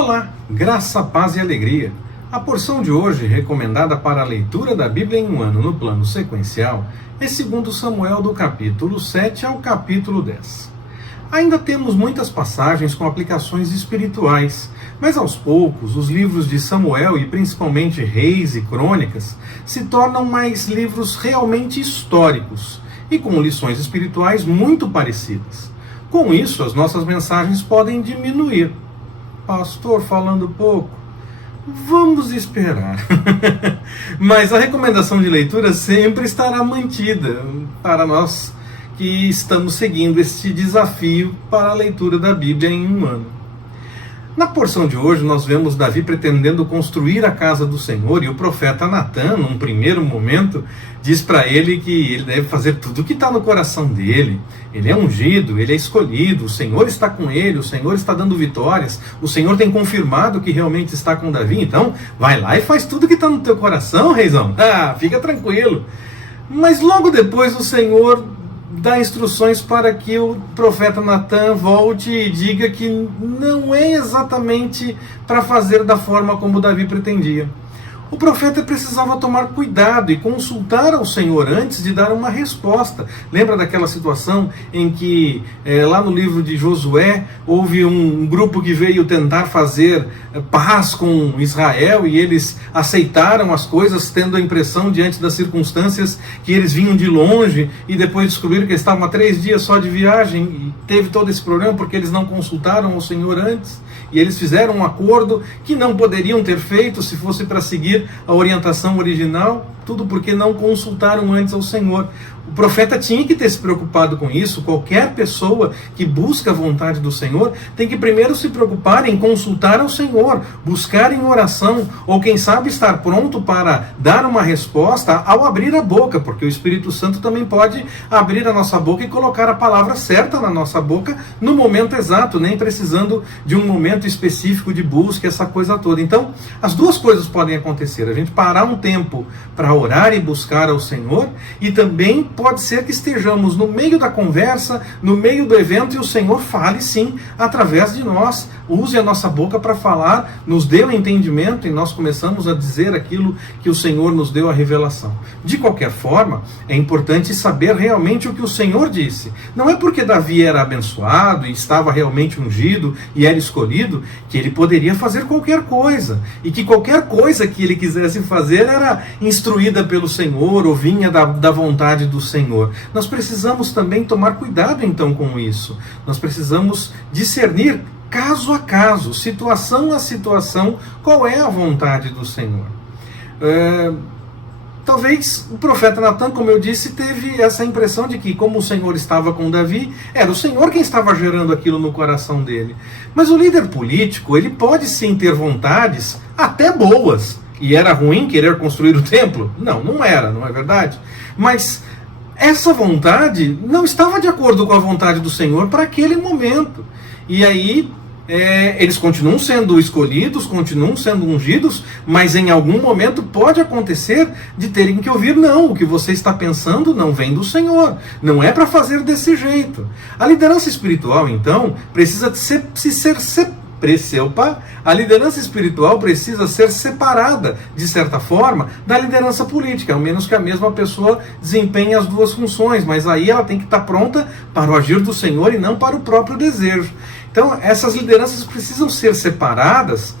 Olá, graça, paz e alegria. A porção de hoje, recomendada para a leitura da Bíblia em um ano no plano sequencial, é 2 Samuel do capítulo 7 ao capítulo 10. Ainda temos muitas passagens com aplicações espirituais, mas aos poucos os livros de Samuel e principalmente Reis e Crônicas se tornam mais livros realmente históricos e com lições espirituais muito parecidas. Com isso, as nossas mensagens podem diminuir. Pastor, falando pouco, vamos esperar. Mas a recomendação de leitura sempre estará mantida para nós que estamos seguindo este desafio para a leitura da Bíblia em um ano. Na porção de hoje nós vemos Davi pretendendo construir a casa do Senhor e o profeta Natan, num primeiro momento, diz para ele que ele deve fazer tudo o que está no coração dele. Ele é ungido, ele é escolhido, o Senhor está com ele, o Senhor está dando vitórias, o Senhor tem confirmado que realmente está com Davi, então vai lá e faz tudo o que está no teu coração, reizão. Fica tranquilo. Mas logo depois o Senhor dá instruções para que o profeta Natan volte e diga que não é exatamente para fazer da forma como Davi pretendia. O profeta precisava tomar cuidado e consultar ao Senhor antes de dar uma resposta. Lembra daquela situação em que, lá no livro de Josué, houve um grupo que veio tentar fazer paz com Israel e eles aceitaram as coisas, tendo a impressão, diante das circunstâncias, que eles vinham de longe e depois descobriram que eles estavam há 3 dias só de viagem e teve todo esse problema porque eles não consultaram o Senhor antes. E eles fizeram um acordo que não poderiam ter feito se fosse para seguir a orientação original, tudo porque não consultaram antes ao Senhor. O profeta tinha que ter se preocupado com isso. Qualquer pessoa que busca a vontade do Senhor tem que primeiro se preocupar em consultar ao Senhor, buscar em oração, ou quem sabe estar pronto para dar uma resposta ao abrir a boca, porque o Espírito Santo também pode abrir a nossa boca e colocar a palavra certa na nossa boca no momento exato, nem precisando de um momento específico de busca, essa coisa toda. Então, as duas coisas podem acontecer. A gente parar um tempo para orar e buscar ao Senhor, e também pode ser que estejamos no meio da conversa, no meio do evento, e o Senhor fale sim, através de nós, use a nossa boca para falar, nos dê o entendimento e nós começamos a dizer aquilo que o Senhor nos deu a revelação. De qualquer forma, é importante saber realmente o que o Senhor disse. Não é porque Davi era abençoado e estava realmente ungido e era escolhido, que ele poderia fazer qualquer coisa, e que qualquer coisa que ele quisesse fazer era instruída pelo Senhor ou vinha da vontade do Senhor. Nós precisamos também tomar cuidado então com isso. Nós precisamos discernir caso a caso, situação a situação, qual é a vontade do Senhor. Talvez o profeta Natan, como eu disse, teve essa impressão de que, como o Senhor estava com Davi, era o Senhor quem estava gerando aquilo no coração dele. Mas o líder político, ele pode sim ter vontades até boas. E era ruim querer construir o templo? Não era, não é verdade? Mas essa vontade não estava de acordo com a vontade do Senhor para aquele momento. E aí eles continuam sendo escolhidos, continuam sendo ungidos, mas em algum momento pode acontecer de terem que ouvir: não, o que você está pensando não vem do Senhor, não é para fazer desse jeito. A liderança espiritual, então, precisa a liderança espiritual precisa ser separada, de certa forma, da liderança política, ao menos que a mesma pessoa desempenhe as duas funções, mas aí ela tem que estar pronta para o agir do Senhor e não para o próprio desejo. Então, essas lideranças precisam ser separadas,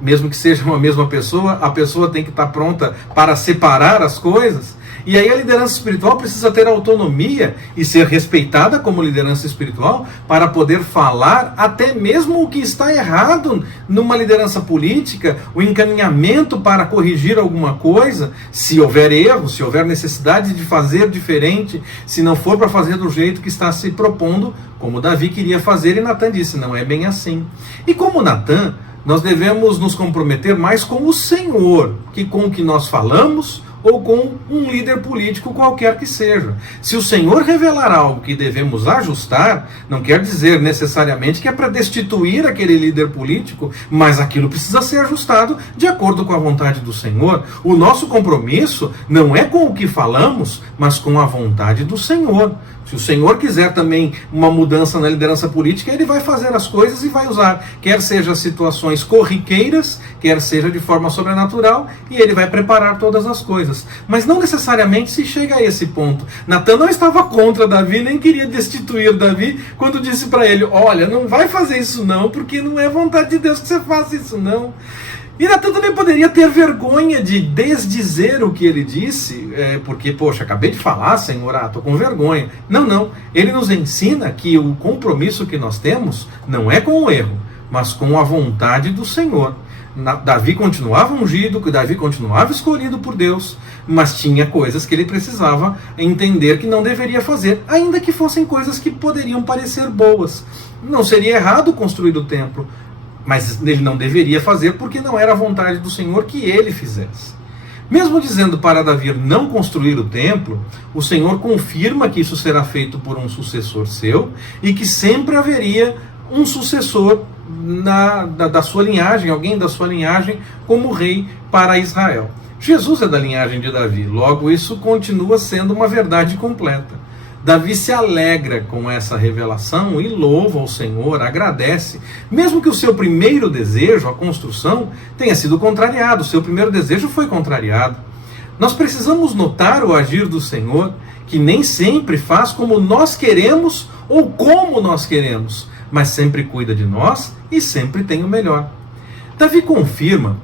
mesmo que sejam a mesma pessoa, a pessoa tem que estar pronta para separar as coisas. E aí a liderança espiritual precisa ter autonomia e ser respeitada como liderança espiritual para poder falar até mesmo o que está errado numa liderança política, o encaminhamento para corrigir alguma coisa, se houver erro, se houver necessidade de fazer diferente, se não for para fazer do jeito que está se propondo, como Davi queria fazer, e Natan disse: não é bem assim. E como Natan, nós devemos nos comprometer mais com o Senhor, que com o que nós falamos, ou com um líder político qualquer que seja. Se o Senhor revelar algo que devemos ajustar, não quer dizer necessariamente que é para destituir aquele líder político, mas aquilo precisa ser ajustado de acordo com a vontade do Senhor. O nosso compromisso não é com o que falamos, mas com a vontade do Senhor. Se o Senhor quiser também uma mudança na liderança política, Ele vai fazer as coisas e vai usar, quer seja situações corriqueiras, quer seja de forma sobrenatural, e Ele vai preparar todas as coisas. Mas não necessariamente se chega a esse ponto. Natan não estava contra Davi, nem queria destituir Davi, quando disse para ele: olha, não vai fazer isso não, porque não é vontade de Deus que você faça isso não. E Natan também poderia ter vergonha de desdizer o que ele disse, porque, poxa, acabei de falar, Senhor, estou com vergonha. Não. Ele nos ensina que o compromisso que nós temos não é com o erro, mas com a vontade do Senhor. Davi continuava ungido, Davi continuava escolhido por Deus, mas tinha coisas que ele precisava entender que não deveria fazer, ainda que fossem coisas que poderiam parecer boas. Não seria errado construir o templo, mas ele não deveria fazer porque não era a vontade do Senhor que ele fizesse. Mesmo dizendo para Davi não construir o templo, o Senhor confirma que isso será feito por um sucessor seu e que sempre haveria um sucessor da sua linhagem, alguém da sua linhagem como rei para Israel. Jesus é da linhagem de Davi, logo isso continua sendo uma verdade completa. Davi se alegra com essa revelação e louva ao Senhor, agradece, mesmo que o seu primeiro desejo, a construção, tenha sido contrariado. O seu primeiro desejo foi contrariado. Nós precisamos notar o agir do Senhor, que nem sempre faz como nós queremos ou como nós queremos, mas sempre cuida de nós e sempre tem o melhor. Davi confirma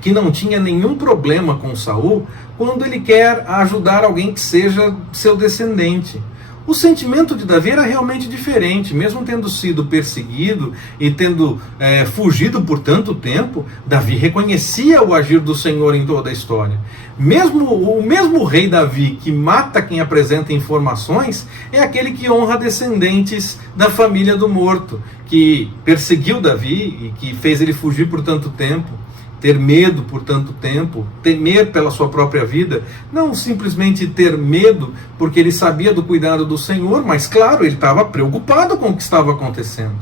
que não tinha nenhum problema com Saul quando ele quer ajudar alguém que seja seu descendente. O sentimento de Davi era realmente diferente, mesmo tendo sido perseguido e tendo fugido por tanto tempo, Davi reconhecia o agir do Senhor em toda a história. O mesmo rei Davi que mata quem apresenta informações é aquele que honra descendentes da família do morto, que perseguiu Davi e que fez ele fugir por tanto tempo. Ter medo por tanto tempo, temer pela sua própria vida, não simplesmente ter medo porque ele sabia do cuidado do Senhor, mas claro, ele estava preocupado com o que estava acontecendo.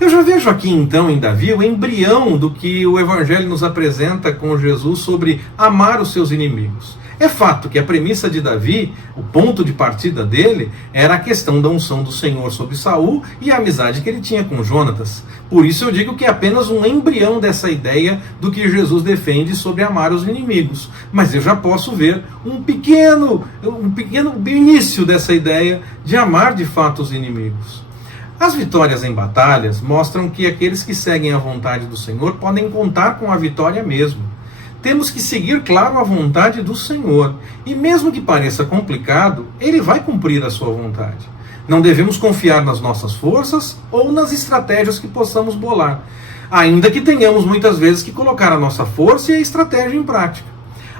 Eu já vejo aqui então em Davi o embrião do que o Evangelho nos apresenta com Jesus sobre amar os seus inimigos. É fato que a premissa de Davi, o ponto de partida dele, era a questão da unção do Senhor sobre Saul e a amizade que ele tinha com Jonatas. Por isso eu digo que é apenas um embrião dessa ideia do que Jesus defende sobre amar os inimigos. Mas eu já posso ver um pequeno início dessa ideia de amar de fato os inimigos. As vitórias em batalhas mostram que aqueles que seguem a vontade do Senhor podem contar com a vitória mesmo. Temos que seguir, claro, a vontade do Senhor. E mesmo que pareça complicado, Ele vai cumprir a sua vontade. Não devemos confiar nas nossas forças ou nas estratégias que possamos bolar, ainda que tenhamos muitas vezes que colocar a nossa força e a estratégia em prática.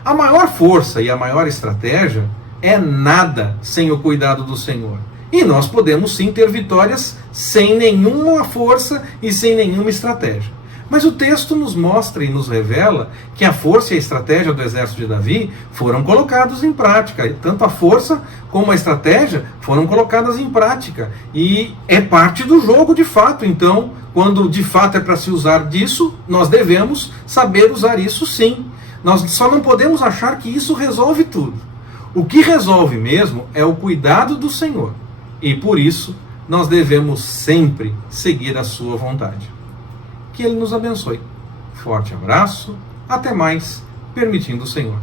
A maior força e a maior estratégia é nada sem o cuidado do Senhor. E nós podemos sim ter vitórias sem nenhuma força e sem nenhuma estratégia. Mas o texto nos mostra e nos revela que a força e a estratégia do exército de Davi foram colocados em prática. Tanto a força como a estratégia foram colocadas em prática. E é parte do jogo de fato. Então, quando de fato é para se usar disso, nós devemos saber usar isso sim. Nós só não podemos achar que isso resolve tudo. O que resolve mesmo é o cuidado do Senhor. E por isso, nós devemos sempre seguir a sua vontade. Que Ele nos abençoe. Forte abraço, até mais, permitindo o Senhor.